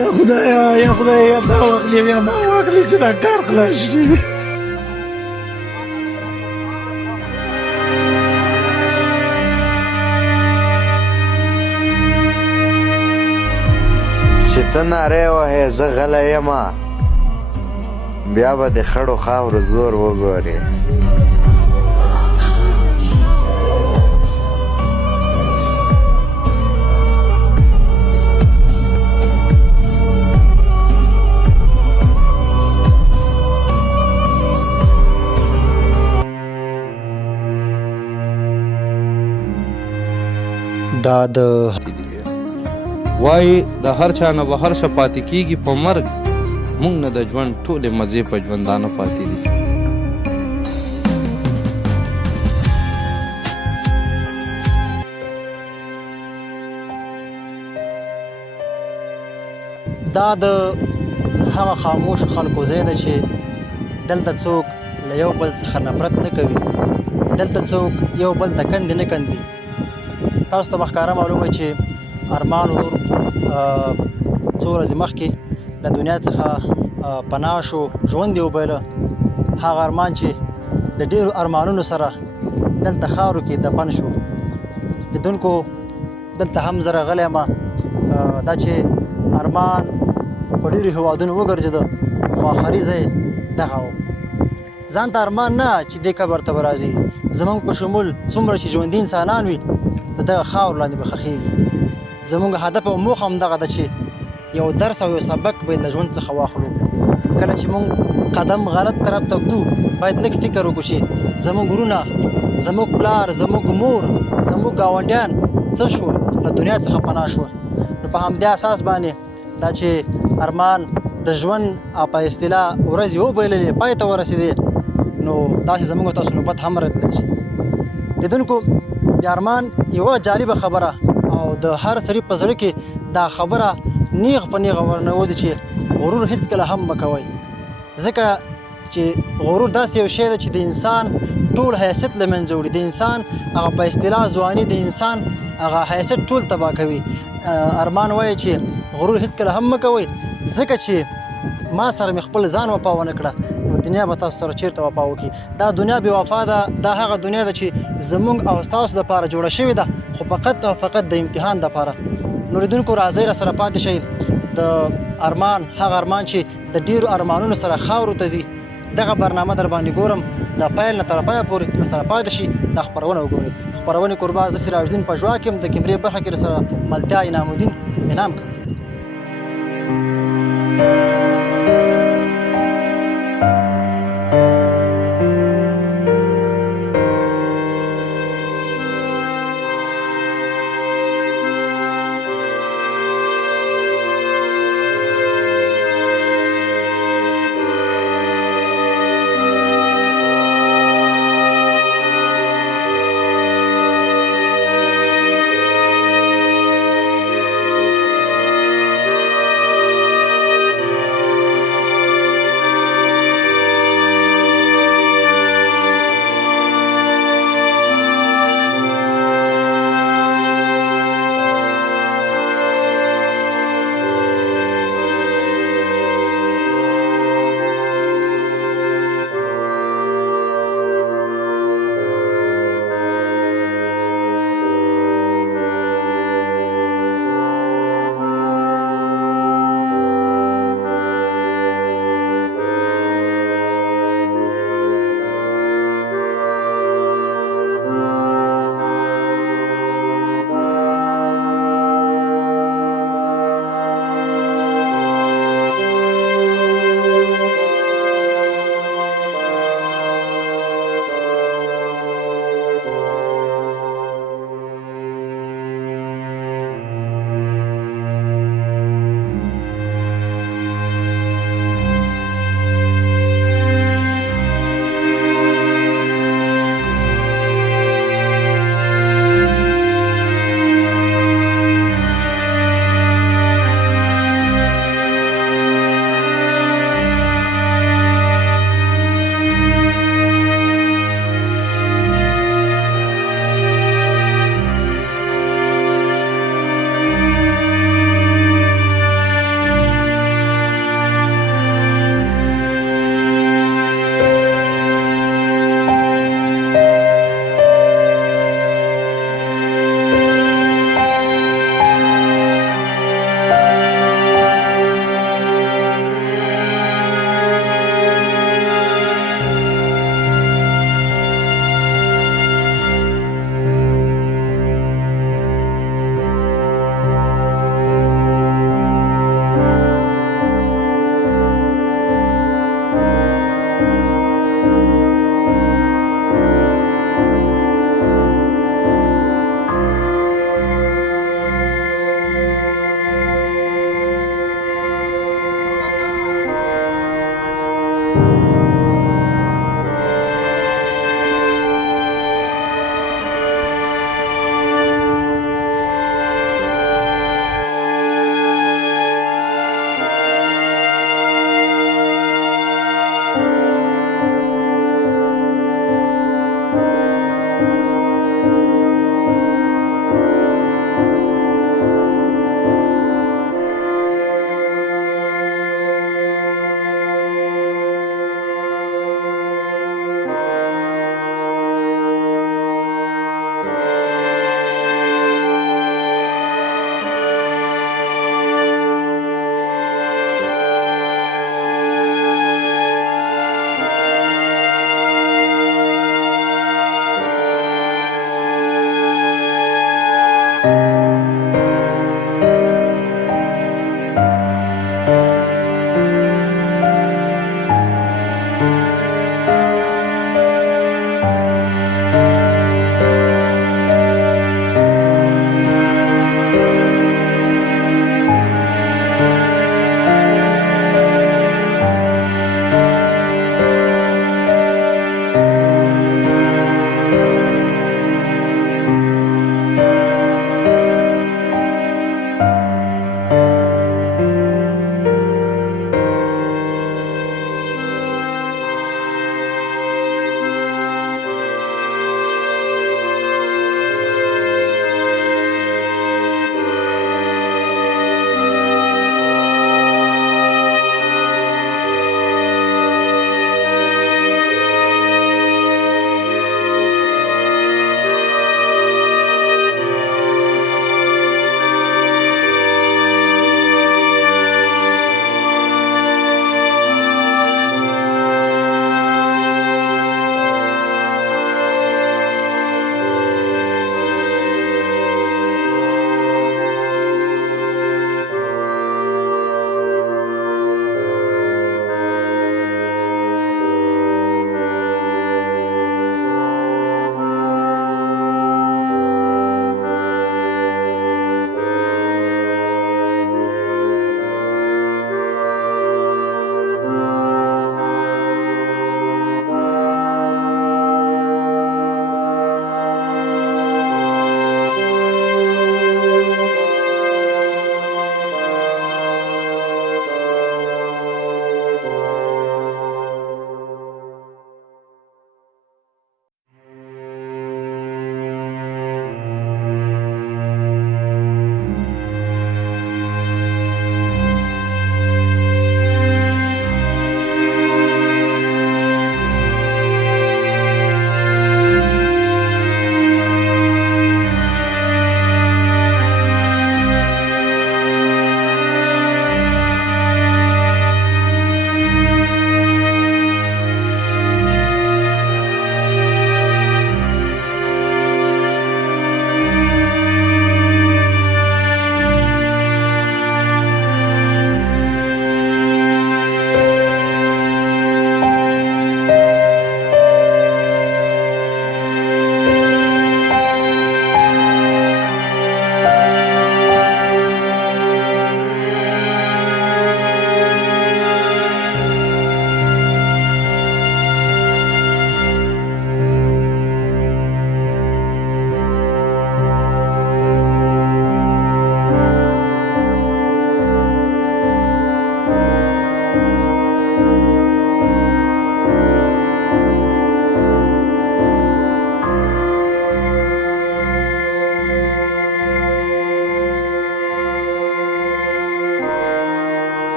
يا خدايا يا خدايا ما واكلي يا ما واكلي كذا كارقلاش چې ته نارې وهې زه غلی یم بیا به د خړو خاورو زور وګورې دا د وای د هر چا نه به هر څه پاتې کېږي په مرګ موږ نه د ژوند ټولې مزې په ژوندانه پاتې دي دا د هغه خاموش خلکو ځای دی چې دلته څوک له یو بل څخه نفرت نه کوي دلته څوک یو بل ته کندې نه کندي تاسو ته به ښکاره معلومه چې ارمان ورور څو ورځې مخکې له دنیا څخه پناه شو ژوند یې وبایله هغه ارمان چې د ډېرو ارمانونو سره دلته خاورو کې دفن شو لیدونکو دلته هم زه راغلی یم دا چې ارمان په ډېرو هېوادونو وګرځېده خو آخري ځای دغه و ځان ته ارمان نه چې دې قبر ته به راځي زموږ په شمول څومره چې ژوندي انسانان وي د دغه خاورو لاندې به ښخېږي زموږ هدف او موخه هم دغه ده چې یو درس او یو سبق باید له ژوند څخه واخلو کله چې موږ قدم غلط طرف ته ږدو باید لږ فکر وکړو چې زموږ وروڼه زموږ پلار زموږ مور زموږ ګاونډیان څه شو له دنیا څخه پناه شوه نو په همدې اساس باندې دا چې ارمان د ژوند په اصطلاح ورځې وبایللې پای ته ورسېدې نو داسې زموږ تاسو نوبت هم راتللی شي لیدونکو د ارمان یوه جالبه خبره او د هر سړي په زړه کې دا خبره نیغ په نیغه ورننوځي چې غرور هیڅکله هم مه کوئ ځکه چې غرور داسې یو شی دی چې د انسان ټول حیثیت له منځه وړي د انسان هغه په اصطلاح ځواني د انسان هغه حیثیت ټول تباه کوي ارمان وایي چې غرور هیڅکله هم مه کوئ ځکه چې ما سره مې خپل ځان وفا ونه کړه نو دنیا به تاسو سره چیرته وفا وکړي دا دنیا بې وفا ده دا هغه دنیا ده چې زموږ او ستاسو دپاره جوړه شوې ده خو فقط او فقط د امتحان دپاره نو لیدونکو راځئ راسره پاتې شئ د ارمان هغه ارمان چې د ډېرو ارمانونو سره خاورو ته ځي دغه برنامه در باندې ګورم د پیل نه تر پایه پورې راسره پاتې شي دا خپرونه وګورئ خپرونې کوربه زه سراج الدین پژوا کې یم د کیمرې برخه کې راسره ملتیا انعام الدین انعام کوم